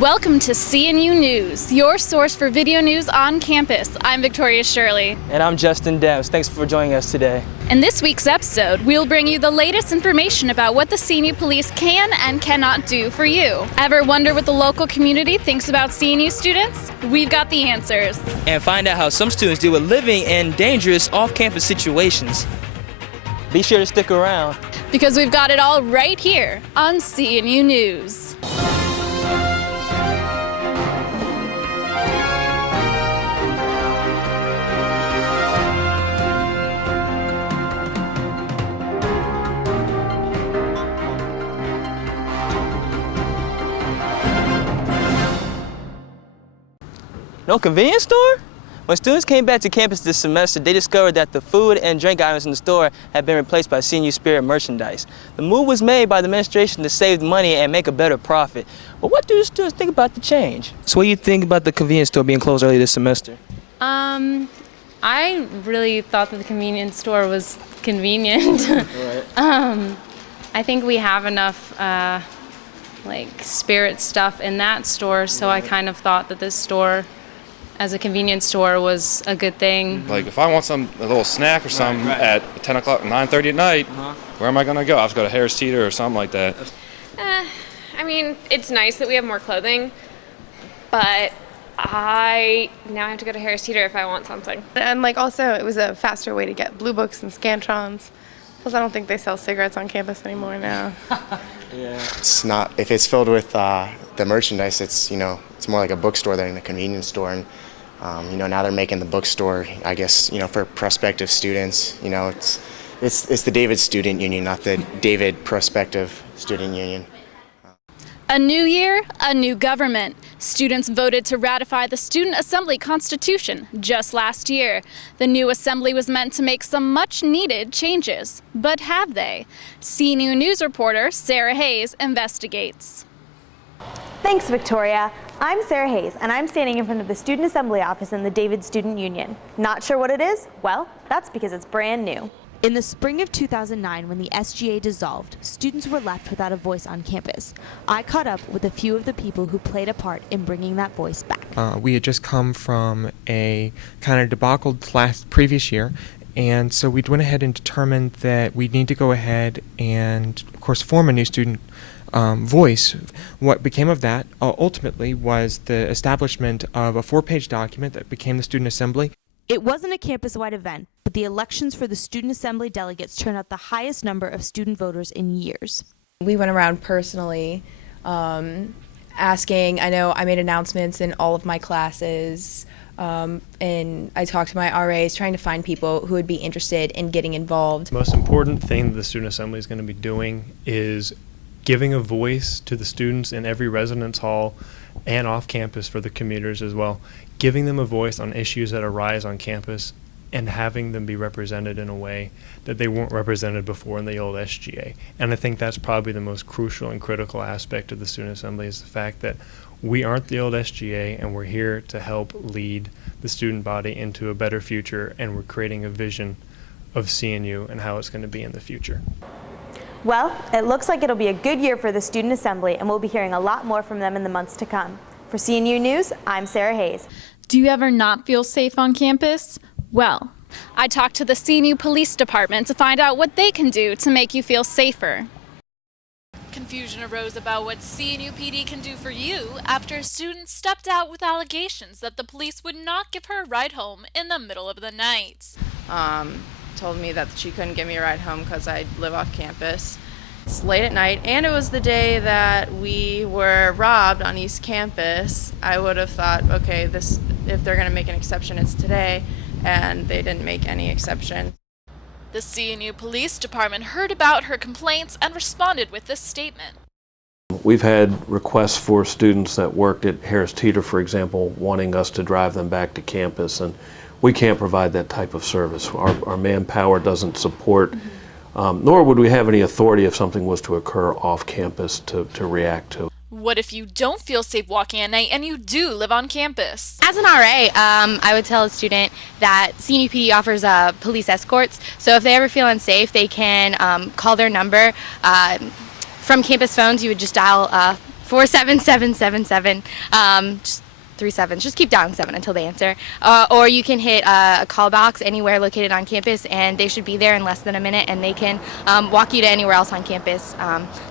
Welcome to CNU News, your source for video news on campus. I'm Victoria Shirley. And I'm Justin Downs. Thanks for joining us today. In this week's episode, we'll bring you the latest information about what the CNU police can and cannot do for you. Ever wonder what the local community thinks about CNU students? We've got the answers. And find out how some students deal with living in dangerous off-campus situations. Be sure to stick around, Because we've got it all right here on CNU News. No convenience store? When students came back to campus this semester, they discovered that the food and drink items in the store had been replaced by CNU Spirit merchandise. The move was made by the administration to save money and make a better profit. But what do the students think about the change? So what do you think about the convenience store being closed early this semester? I really thought that the convenience store was convenient. Right. I think we have enough spirit stuff in that store, so I kind of thought that this store as a convenience store was a good thing. Like if I want a little snack or something at 10 o'clock, 9:30 at night, where am I going to go? I have to go to Harris Teeter or something like that. I mean, it's nice that we have more clothing, but I now have to go to Harris Teeter if I want something. And also it was a faster way to get blue books and Scantrons. Plus I don't think they sell cigarettes on campus anymore now. Yeah. It's not, if it's filled with the merchandise, it's more like a bookstore than a convenience store. And now they're making the bookstore, I guess, for prospective students. It's the David Student Union, not the David Prospective Student Union. A new year, a new government. Students voted to ratify the Student Assembly Constitution just last year. The new assembly was meant to make some much-needed changes. But have they? CNU News reporter Sarah Hayes investigates. Thanks, Victoria. I'm Sarah Hayes, and I'm standing in front of the Student Assembly office in the David Student Union. Not sure what it is? Well, that's because it's brand new. In the spring of 2009, when the SGA dissolved, students were left without a voice on campus. I caught up with a few of the people who played a part in bringing that voice back. We had just come from a kind of debacle previous year, and so we went ahead and determined that we need to go ahead and, of course, form a new student voice. What became of that ultimately was the establishment of a 4-page document that became the Student Assembly. It wasn't a campus-wide event, but the elections for the Student Assembly delegates turned out the highest number of student voters in years. We went around personally asking. I know I made announcements in all of my classes, and I talked to my RAs trying to find people who would be interested in getting involved. The most important thing that the Student Assembly is going to be doing is giving a voice to the students in every residence hall and off campus for the commuters as well, giving them a voice on issues that arise on campus and having them be represented in a way that they weren't represented before in the old SGA. And I think that's probably the most crucial and critical aspect of the Student Assembly is the fact that we aren't the old SGA and we're here to help lead the student body into a better future, and we're creating a vision of CNU and how it's going to be in the future. Well, it looks like it'll be a good year for the Student Assembly, and we'll be hearing a lot more from them in the months to come. For CNU News, I'm Sarah Hayes. Do you ever not feel safe on campus? Well, I talked to the CNU Police Department to find out what they can do to make you feel safer. Confusion arose about what CNU PD can do for you after a student stepped out with allegations that the police would not give her a ride home in the middle of the night. Told me that she couldn't give me a ride home because I live off campus. It's late at night, and it was the day that we were robbed on East Campus. I would have thought, okay, if they're going to make an exception, it's today, and they didn't make any exception. The CNU Police Department heard about her complaints and responded with this statement. We've had requests for students that worked at Harris Teeter, for example, wanting us to drive them back to campus, and we can't provide that type of service. Our manpower doesn't support, nor would we have any authority if something was to occur off campus to react to. What if you don't feel safe walking at night and you do live on campus? As an RA, I would tell a student that CNU PD offers police escorts. So if they ever feel unsafe, they can call their number. From campus phones, you would just dial 47777. Just 3 sevens. Just keep dialing 7 until they answer. Or you can hit a call box anywhere located on campus, and they should be there in less than a minute, and they can walk you to anywhere else on campus,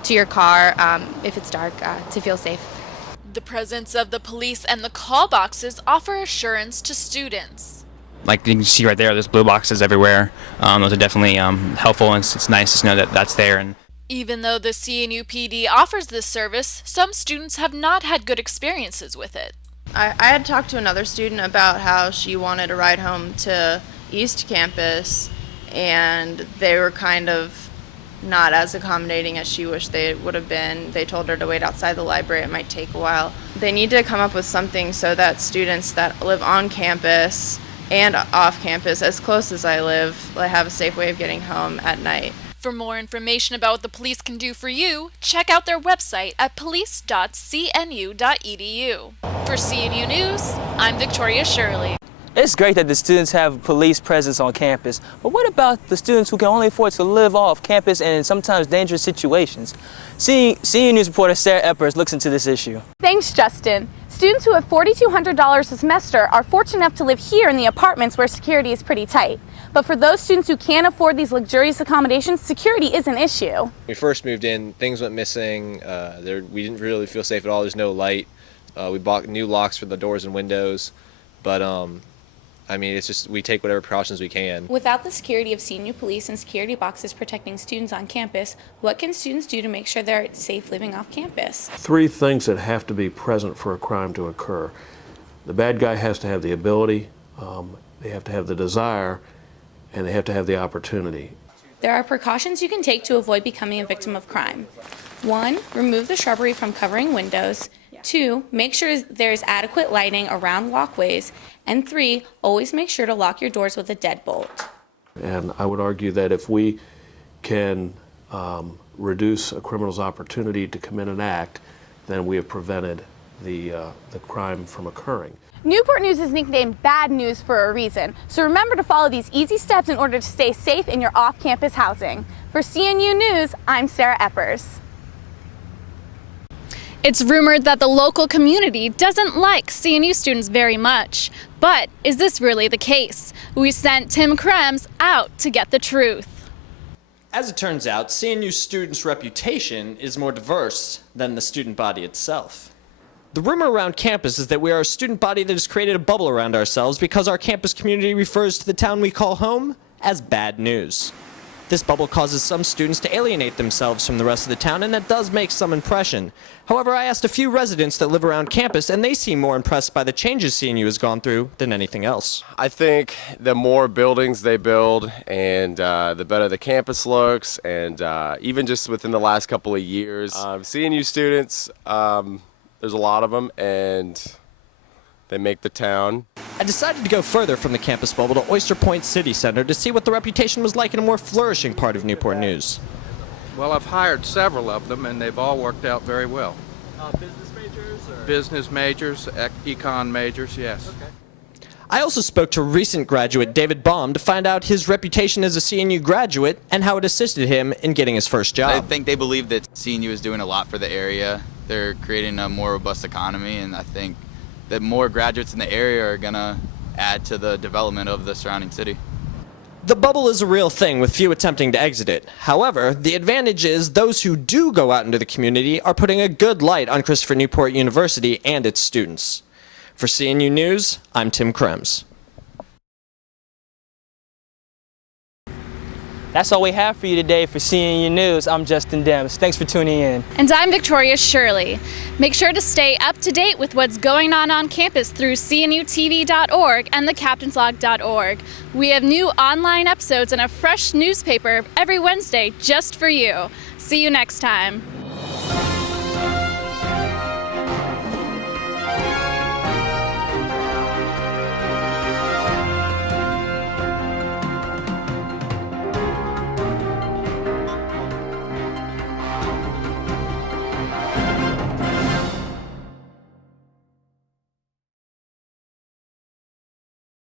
to your car if it's dark, to feel safe. The presence of the police and the call boxes offer assurance to students. Like you can see right there, there's blue boxes everywhere. Those are definitely helpful, and it's nice to know that that's there. And Even though the CNU PD offers this service, some students have not had good experiences with it. I had talked to another student about how she wanted a ride home to East Campus, and they were kind of not as accommodating as she wished they would have been. They told her to wait outside the library. It might take a while. They need to come up with something so that students that live on campus and off campus, as close as I live, have a safe way of getting home at night. For more information about what the police can do for you, check out their website at police.cnu.edu. For CNU News, I'm Victoria Shirley. It's great that the students have police presence on campus, but what about the students who can only afford to live off campus and in sometimes dangerous situations? CNU News reporter Sarah Eppers looks into this issue. Thanks, Justin. Students who have $4,200 a semester are fortunate enough to live here in the apartments where security is pretty tight. But for those students who can't afford these luxurious accommodations, security is an issue. When we first moved in, things went missing. We didn't really feel safe at all. There's no light. We bought new locks for the doors and windows. But, I mean, it's just we take whatever precautions we can. Without the security of CNU police and security boxes protecting students on campus, what can students do to make sure they're safe living off campus? 3 things that have to be present for a crime to occur. The bad guy has to have the ability, they have to have the desire, and they have to have the opportunity. There are precautions you can take to avoid becoming a victim of crime. 1, remove the shrubbery from covering windows. 2, make sure there is adequate lighting around walkways. And 3, always make sure to lock your doors with a deadbolt. And I would argue that if we can reduce a criminal's opportunity to commit an act, then we have prevented the crime from occurring. Newport News is nicknamed Bad News for a reason, so remember to follow these easy steps in order to stay safe in your off-campus housing. For CNU News, I'm Sarah Eppers. It's rumored that the local community doesn't like CNU students very much. But is this really the case? We sent Tim Krems out to get the truth. As it turns out, CNU students' reputation is more diverse than the student body itself. The rumor around campus is that we are a student body that has created a bubble around ourselves because our campus community refers to the town we call home as bad news. This bubble causes some students to alienate themselves from the rest of the town, and that does make some impression. However, I asked a few residents that live around campus, and they seem more impressed by the changes CNU has gone through than anything else. I think the more buildings they build and the better the campus looks, and even just within the last couple of years, CNU students, there's a lot of them, and they make the town. I decided to go further from the campus bubble to Oyster Point City Center to see what the reputation was like in a more flourishing part of Newport News. Well, I've hired several of them, and they've all worked out very well. Business majors? Or? Business majors, econ majors, yes. Okay. I also spoke to recent graduate David Baum to find out his reputation as a CNU graduate and how it assisted him in getting his first job. I think they believe that CNU is doing a lot for the area. They're creating a more robust economy, and I think that more graduates in the area are going to add to the development of the surrounding city. The bubble is a real thing, with few attempting to exit it. However, the advantage is those who do go out into the community are putting a good light on Christopher Newport University and its students. For CNU News, I'm Tim Krems. That's all we have for you today for CNU News. I'm Justin Dems. Thanks for tuning in. And I'm Victoria Shirley. Make sure to stay up to date with what's going on campus through cnutv.org and thecaptainslog.org. We have new online episodes and a fresh newspaper every Wednesday just for you. See you next time.